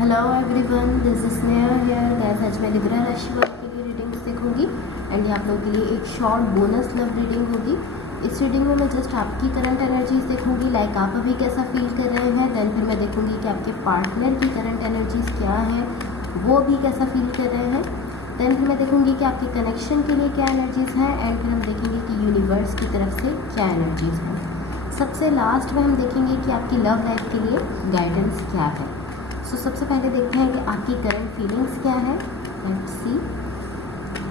Hello everyone, this is Sneha here. Guys, आज मैं Libra राशि वालों के लिए रीडिंग्स देखूंगी एंड ये आप लोगों के लिए एक शॉर्ट बोनस लव रीडिंग होगी। इस रीडिंग में मैं जस्ट आपकी करंट एनर्जीज देखूंगी, लाइक आप अभी कैसा फील कर रहे हैं। देन फिर मैं देखूंगी कि आपके पार्टनर की करंट एनर्जीज क्या है, वो अभी कैसा फील कर रहे हैं। देन फिर मैं देखूंगी कि आपके कनेक्शन के लिए क्या एनर्जीज हैं एंड फिर हम देखेंगे कि यूनिवर्स की तरफ से क्या एनर्जीज हैं। सबसे लास्ट में हम देखेंगे कि आपकी लव लाइफ के लिए गाइडेंस क्या है। सो सबसे पहले देखते हैं कि आपकी करंट फीलिंग्स क्या है। लेट्स सी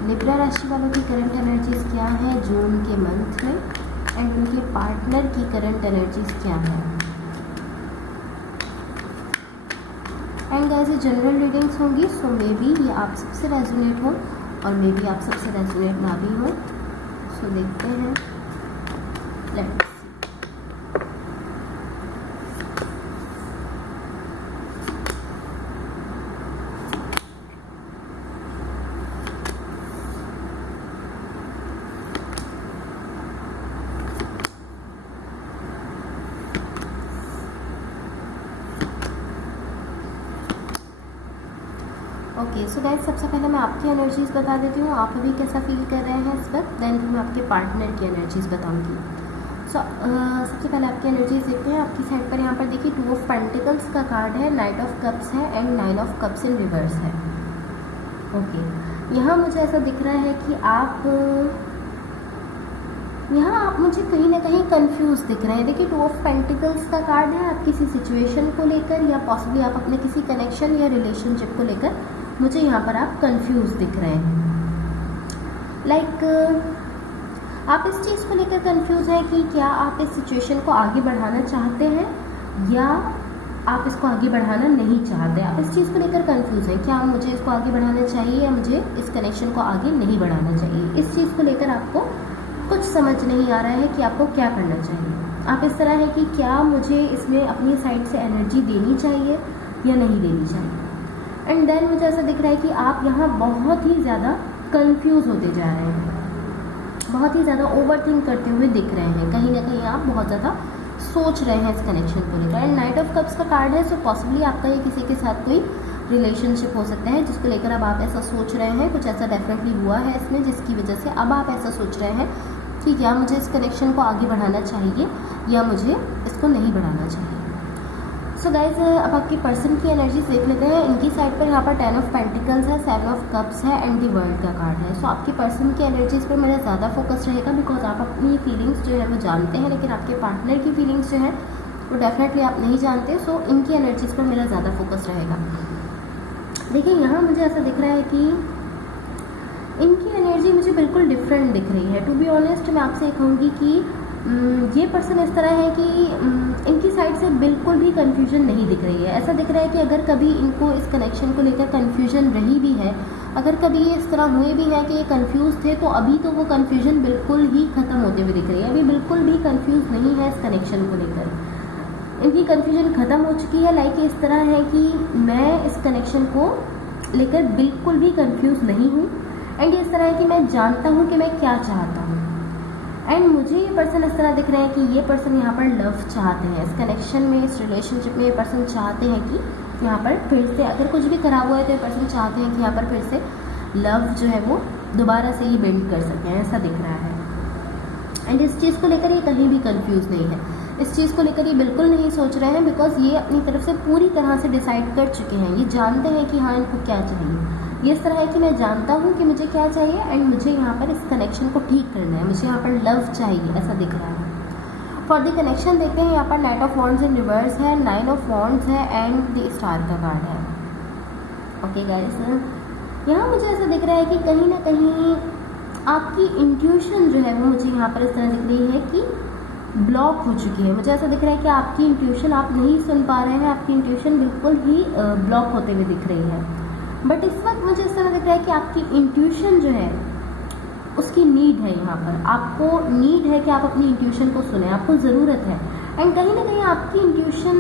लिब्रा राशि वालों की करंट एनर्जीज क्या है जून के मंथ में एंड उनके पार्टनर की करंट एनर्जीज क्या है। एंड गाइस, ये जनरल रीडिंग्स होंगी, सो मे बी ये आप सबसे रेजोनेट हो और मे बी आप सबसे रेजोनेट ना भी हो। सो देखते हैं। Let's okay. सो गाइस, सबसे पहले मैं आपकी एनर्जीज़ बता देती हूँ, आप अभी कैसा फील कर रहे हैं इस वक्त। देन फिर मैं आपके पार्टनर की एनर्जीज़ बताऊँगी। सो सबसे पहले आपकी एनर्जीज देखते हैं। आपकी साइड पर यहाँ पर देखिए 2 ऑफ पेंटिकल्स का कार्ड है, नाइट ऑफ कप्स है and 9 of cups in reverse है। ओके, यहाँ मुझे ऐसा दिख रहा है कि आप मुझे कहीं ना कहीं कंफ्यूज दिख रहे हैं। देखिए 2 ऑफ पेंटिकल्स का कार्ड है, आप किसी सिचुएशन को लेकर या पॉसिबली आप अपने किसी कनेक्शन या रिलेशनशिप को लेकर मुझे यहाँ पर आप कंफ्यूज दिख रहे हैं। लाइक आप इस चीज़ को लेकर कंफ्यूज हैं कि क्या आप इस सिचुएशन को आगे बढ़ाना चाहते हैं या आप इसको आगे बढ़ाना नहीं चाहते। आप इस चीज़ को लेकर कंफ्यूज हैं, क्या मुझे इसको आगे बढ़ाना चाहिए या मुझे इस कनेक्शन को आगे नहीं बढ़ाना चाहिए। इस चीज़ को लेकर आपको कुछ समझ नहीं आ रहा है कि आपको क्या करना चाहिए। आप इस तरह है कि क्या मुझे इसमें अपनी साइड से एनर्जी देनी चाहिए या नहीं देनी चाहिए। एंड देन मुझे ऐसा दिख रहा है कि आप यहाँ बहुत ही ज़्यादा कंफ्यूज होते जा रहे हैं, बहुत ही ज़्यादा ओवरथिंक करते हुए दिख रहे हैं। कहीं ना कहीं आप बहुत ज़्यादा सोच रहे हैं इस कनेक्शन को लेकर। एंड नाइट ऑफ कप्स का कार्ड है, सो पॉसिबली आपका ये किसी के साथ कोई रिलेशनशिप हो सकता है जिसको लेकर अब आप ऐसा सोच रहे हैं। कुछ ऐसा डेफिनेटली हुआ है इसमें जिसकी वजह से अब आप ऐसा सोच रहे हैं कि क्या मुझे इस कनेक्शन को आगे बढ़ाना चाहिए या मुझे इसको नहीं बढ़ाना चाहिए। सो गाइज, अब आपकी पर्सन की एनर्जी देख लेते हैं। इनकी साइड पर यहाँ पर 10 ऑफ पेंटिकल्स है, 7 ऑफ कप्स है एंड द वर्ल्ड का कार्ड है। सो आपकी पर्सन की एनर्जीज पर मेरा ज़्यादा फोकस रहेगा बिकॉज आप अपनी फीलिंग्स जो है वो जानते हैं, लेकिन आपके पार्टनर की फीलिंग्स जो है वो डेफिनेटली आप नहीं जानते। सो इनकी एनर्जीज पर मेरा ज़्यादा फोकस रहेगा। देखिए यहाँ मुझे ऐसा दिख रहा है कि इनकी एनर्जी मुझे बिल्कुल डिफरेंट दिख रही है। टू बी ऑनेस्ट, मैं आपसे कहूँगी कि ये पर्सन इस तरह है कि इनकी साइड से बिल्कुल भी कन्फ्यूजन नहीं दिख रही है। ऐसा दिख रहा है कि अगर कभी इनको इस कनेक्शन को लेकर कन्फ्यूजन रही भी है, अगर कभी ये इस तरह हुए भी है कि ये कंफ्यूज थे, तो अभी तो वो कन्फ्यूजन बिल्कुल ही ख़त्म होते हुए दिख रही है। अभी बिल्कुल भी कंफ्यूज नहीं है इस कनेक्शन को लेकर, इनकी कन्फ्यूजन ख़त्म हो चुकी है। लाइक इस तरह है कि मैं इस कनेक्शन को लेकर बिल्कुल भी कंफ्यूज नहीं हूँ एंड इस तरह है कि मैं जानता हूँ कि मैं क्या चाहता हूँ। एंड मुझे ये पर्सन इस तरह दिख रहे हैं कि ये पर्सन यहाँ पर लव चाहते हैं इस कनेक्शन में, इस रिलेशनशिप में। ये पर्सन चाहते हैं कि यहाँ पर फिर से अगर कुछ भी खराब हुआ है तो ये पर्सन चाहते हैं कि यहाँ पर फिर से लव जो है वो दोबारा से ही बिल्ड कर सकें, ऐसा दिख रहा है। एंड इस चीज़ को लेकर ये कहीं भी कंफ्यूज नहीं है, इस चीज़ को लेकर ये बिल्कुल नहीं सोच रहे हैं बिकॉज ये अपनी तरफ से पूरी तरह से डिसाइड कर चुके हैं। ये जानते हैं कि हाँ इनको क्या चाहिए। ये इस तरह है कि मैं जानता हूँ कि मुझे क्या चाहिए एंड मुझे यहाँ पर इस कनेक्शन को ठीक करना है, मुझे यहाँ पर लव चाहिए, ऐसा दिख रहा है। फॉर द कनेक्शन देखते हैं, यहाँ पर 9 ऑफ वॉन्ड्स इन रिवर्स है, 9 ऑफ वॉन्ड्स है एंड द स्टार का कार्ड है। ओके गाइस, यहाँ मुझे ऐसा दिख रहा है कि कहीं ना कहीं आपकी इंट्यूशन जो है वो मुझे यहाँ पर इस तरह दिख रही है कि ब्लॉक हो चुकी है। मुझे ऐसा दिख रहा है कि आपकी इंट्यूशन आप नहीं सुन पा रहे हैं, आपकी इंट्यूशन बिल्कुल ही ब्लॉक होते हुए दिख रही है। बट इस वक्त मुझे इस तरह दिख रहा है कि आपकी इंट्यूशन जो है उसकी नीड है, यहाँ पर आपको नीड है कि आप अपनी इंट्यूशन को सुने, आपको ज़रूरत है। एंड कहीं ना कहीं आपकी इंट्यूशन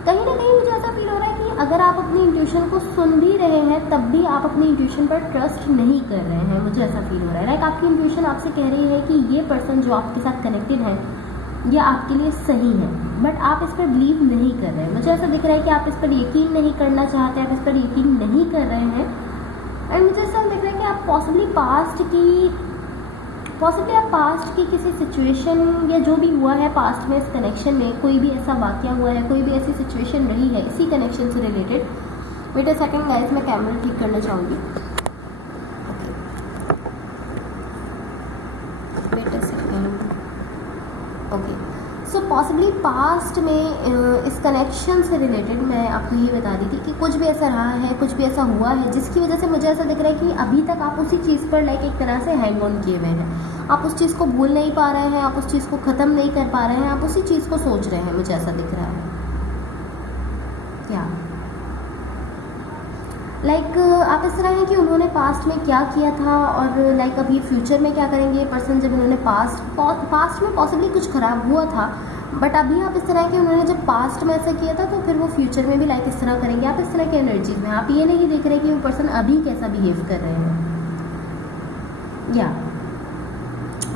कहीं ना कहीं मुझे ऐसा फील हो रहा है कि अगर आप अपनी इंट्यूशन को सुन भी रहे हैं तब भी आप अपनी इंट्यूशन पर ट्रस्ट नहीं कर रहे हैं। मुझे ऐसा फील हो रहा है लाइक आपकी इंट्यूशन आपसे कह रही है कि ये पर्सन जो आपके साथ कनेक्टेड है ये आपके लिए सही है, बट आप इस पर बिलीव नहीं कर रहे हैं। मुझे मुझे ऐसा दिख रहा है कि आप इस पर यकीन नहीं करना चाहते, आप इस पर यकीन नहीं कर रहे हैं। एंड मुझे ऐसा दिख रहा है कि आप पॉसिबली आप पास्ट की किसी सिचुएशन या जो भी हुआ है पास्ट में, इस कनेक्शन में कोई भी ऐसा वाक़या हुआ है, कोई भी ऐसी सिचुएशन रही है इसी कनेक्शन से related. Wait a second guys, मैं कैमरा ठीक करना चाहूँगी। Wait a second. Okay, so possibly past में इस कनेक्शन से रिलेटेड मैं आपको ये बता दी थी कि कुछ भी ऐसा रहा है, कुछ भी ऐसा हुआ है जिसकी वजह से मुझे ऐसा दिख रहा है कि अभी तक आप उसी चीज़ पर लाइक एक तरह से हैंग ऑन किए हुए हैं। आप उस चीज़ को भूल नहीं पा रहे हैं, आप उस चीज़ को ख़त्म नहीं कर पा रहे हैं, आप उसी चीज़ को सोच रहे हैं, मुझे ऐसा दिख रहा है। क्या लाइक आप इस तरह हैं कि उन्होंने पास्ट में क्या किया था और लाइक अभी फ्यूचर में क्या करेंगे पर्सन, जब उन्होंने पास्ट में पॉसिबली कुछ ख़राब हुआ था, बट अभी आप इस तरह के उन्होंने जब पास्ट में ऐसा किया था तो फिर वो फ्यूचर में भी लाइक इस तरह करेंगे। आप इस तरह के एनर्जीज में आप ये नहीं देख रहे कि वो पर्सन अभी कैसा बिहेव कर रहे हैं, या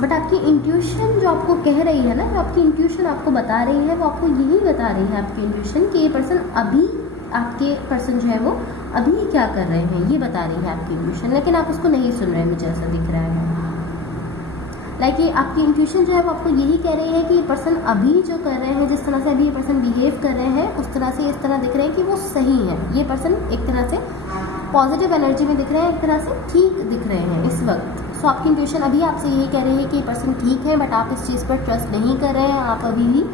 बट आपकी इंट्यूशन जो आपको कह रही है ना, जो आपकी इंट्यूशन आपको बता रही है, वो आपको यही बता रही है आपकी इंट्यूशन कि ये पर्सन अभी, आपके पर्सन जो है वो अभी क्या कर रहे हैं, ये बता रही है आपकी इंट्यूशन, लेकिन आप उसको नहीं सुन रहे हैं, मुझे ऐसा दिख रहा है। लाइक ये आपकी इंट्यूशन जो है वो आपको यही कह रही है कि ये पर्सन अभी जो कर रहे हैं, जिस तरह से अभी ये पर्सन बिहेव कर रहे हैं, उस तरह से इस तरह दिख रहे हैं कि वो सही है। ये पर्सन एक तरह से पॉजिटिव एनर्जी में दिख रहे हैं, एक तरह से ठीक दिख रहे हैं इस वक्त। सो आपकी इंट्यूशन अभी आपसे यही कह रही है कि ये पर्सन ठीक है, बट आप इस चीज़ पर ट्रस्ट नहीं कर रहे हैं। आप अभी भी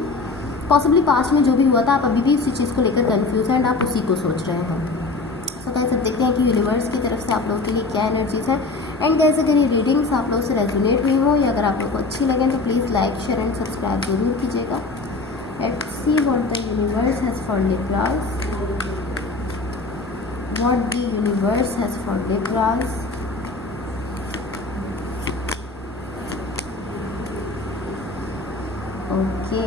पॉसिबली पास्ट में जो भी हुआ था, आप अभी भी उसी चीज़ को लेकर कन्फ्यूज हैं एंड आप उसी को सोच रहे हैं। सो गाइस, अब देखते हैं कि यूनिवर्स की तरफ से आप लोगों के लिए क्या एनर्जीज हैं। एंड गाइस, अगर ये रीडिंग्स आप लोगों से रेजोनेट हुई हो या अगर आप लोगों को अच्छी लगे तो please like, share and subscribe जरूर कीजिएगा। Let's see what the universe has for Libras, what the universe has for Libras. Okay,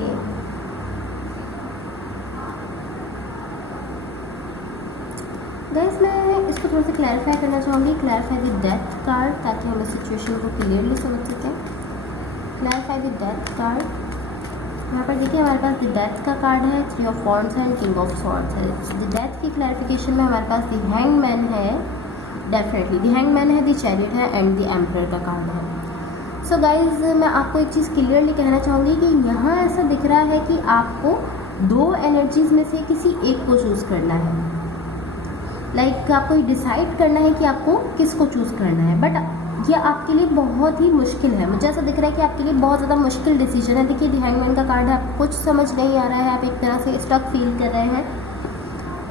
guys मैं इसको थोड़ा सा क्लैरिफाई करना चाहूँगी। क्लैरिफाई द डेथ कार्ड, ताकि हम इस सिचुएशन को क्लियरली समझ सकें। Clarify the death card. यहाँ पर देखिए हमारे पास द डेथ का कार्ड है, 3 of wands and king of swords है। द डेथ की क्लैरिफिकेशन में हमारे पास द हैंगमैन है, डेफिनेटली द हैंगमैन है, द चैरियट है एंड द एम्परर का कार्ड है। सो गाइज, मैं आपको एक चीज़ क्लियरली कहना चाहूँगी कि यहाँ ऐसा दिख रहा है कि आपको 2 एनर्जीज में से किसी एक को चूज़ करना है। लाइक आपको डिसाइड करना है कि आपको किसको चूज़ करना है, बट ये आपके लिए बहुत ही मुश्किल है। मुझे ऐसा दिख रहा है कि आपके लिए बहुत ज़्यादा मुश्किल डिसीजन है। देखिए द हैंगमैन का कार्ड है, आपको कुछ समझ नहीं आ रहा है, आप एक तरह से स्टक फील कर रहे हैं।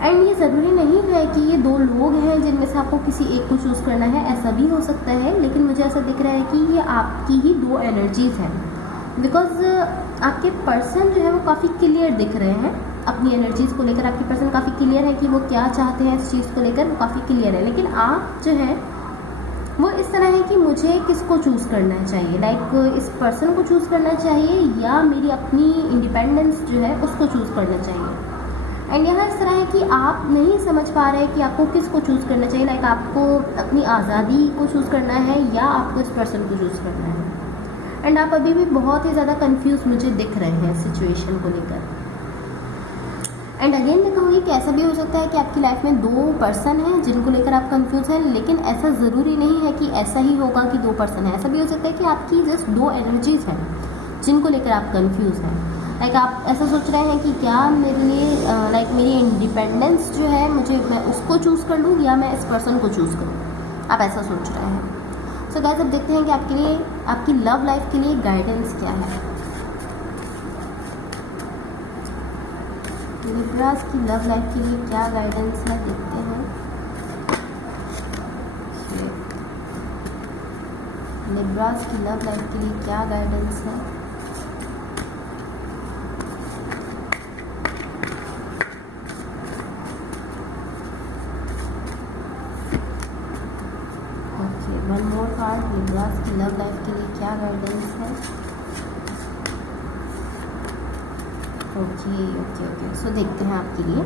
एंड ये ज़रूरी नहीं है कि ये 2 लोग हैं जिनमें से आपको किसी एक को चूज़ करना है, ऐसा भी हो सकता है। लेकिन मुझे ऐसा दिख रहा है कि ये आपकी ही 2 एनर्जीज़ हैं, बिकॉज आपके पर्सन जो है वो काफ़ी क्लियर दिख रहे हैं अपनी एनर्जीज़ को लेकर। आपके पर्सन काफ़ी क्लियर है कि वो क्या चाहते हैं, इस चीज़ को लेकर वो काफ़ी क्लियर है। लेकिन आप जो है वो इस तरह है कि मुझे किसको चूज़ करना चाहिए, लाइक इस पर्सन को चूज़ करना चाहिए या मेरी अपनी इंडिपेंडेंस जो है उसको चूज़ करना चाहिए। एंड यहाँ इस तरह है कि आप नहीं समझ पा रहे कि आपको किसको चूज़ करना चाहिए, लाइक आपको अपनी आज़ादी को चूज़ करना है या आपको इस पर्सन को चूज़ करना है। एंड आप अभी भी बहुत ही ज़्यादा कंफ्यूज मुझे दिख रहे हैं सिचुएशन को लेकर। एंड अगेन मैं कहूँगी कि ऐसा भी हो सकता है कि आपकी लाइफ में 2 पर्सन हैं जिनको लेकर आप कंफ्यूज हैं, लेकिन ऐसा ज़रूरी नहीं है कि ऐसा ही होगा कि 2 पर्सन हैं। ऐसा भी हो सकता है कि आपकी जस्ट 2 एनर्जीज़ हैं जिनको लेकर आप कंफ्यूज हैं। लाइक आप ऐसा सोच रहे हैं कि क्या मेरे लिए लाइक मेरी इंडिपेंडेंस जो है मुझे, मैं उसको चूज़ कर लूँ या मैं इस पर्सन को चूज़ करूँ, आप ऐसा सोच रहे हैं। सो गाइस, अब देखते हैं कि आपके लिए, आपकी लव लाइफ के लिए गाइडेंस क्या है। लिब्रास की लव लाइफ के लिए क्या गाइडेंस है, देखते हैं। लिब्रास की लव लाइफ के लिए क्या गाइडेंस है। Okay, one more card. Libras की लव लाइफ के लिए क्या गाइडेंस है। ओके ओके ओके, सो देखते हैं आपके लिए।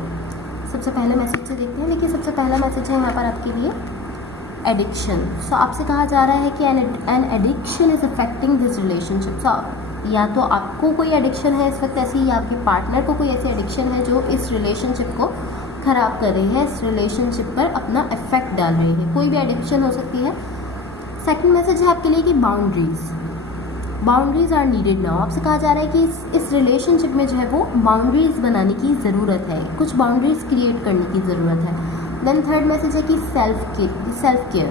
सबसे पहले मैसेज से देखते हैं। देखिए सबसे पहला मैसेज है यहाँ पर आपके लिए एडिक्शन। सो आपसे कहा जा रहा है कि an addiction is affecting this relationship. So या तो आपको कोई एडिक्शन है इस वक्त ऐसी, या आपके पार्टनर को कोई ऐसी एडिक्शन है जो इस रिलेशनशिप को ख़राब कर रही है, इस रिलेशनशिप पर अपना इफेक्ट डाल रही है। कोई भी एडिक्शन हो सकती है। सेकंड मैसेज है आपके लिए कि बाउंड्रीज आर नीडेड नाउ। आपसे कहा जा रहा है कि इस रिलेशनशिप में जो है वो बाउंड्रीज बनाने की ज़रूरत है, कुछ बाउंड्रीज क्रिएट करने की ज़रूरत है। देन थर्ड मैसेज है कि self care,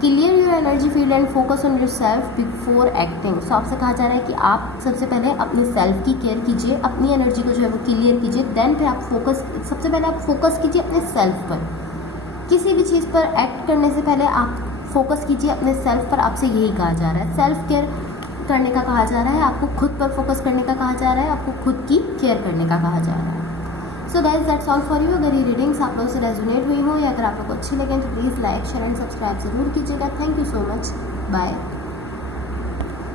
clear your energy field and focus on your self before acting. So आपसे कहा जा रहा है कि आप सबसे पहले अपने सेल्फ की केयर कीजिए, अपनी एनर्जी को जो है वो क्लियर कीजिए, देन फिर आप सबसे पहले आप फोकस कीजिए अपने सेल्फ पर। किसी भी चीज़ पर एक्ट करने से पहले आप फोकस कीजिए अपने सेल्फ पर। आपसे यही कहा जा रहा है, सेल्फ केयर करने का कहा जा रहा है, आपको खुद पर फोकस करने का कहा जा रहा है, आपको खुद की केयर करने का कहा जा रहा है। So guys that's all for you. अगर ये रीडिंग्स आप लोगों से रेजोनेट हुई हो या अगर आप लोग को अच्छी लगें तो please like share and subscribe ज़रूर कीजिएगा। Thank you so much, bye.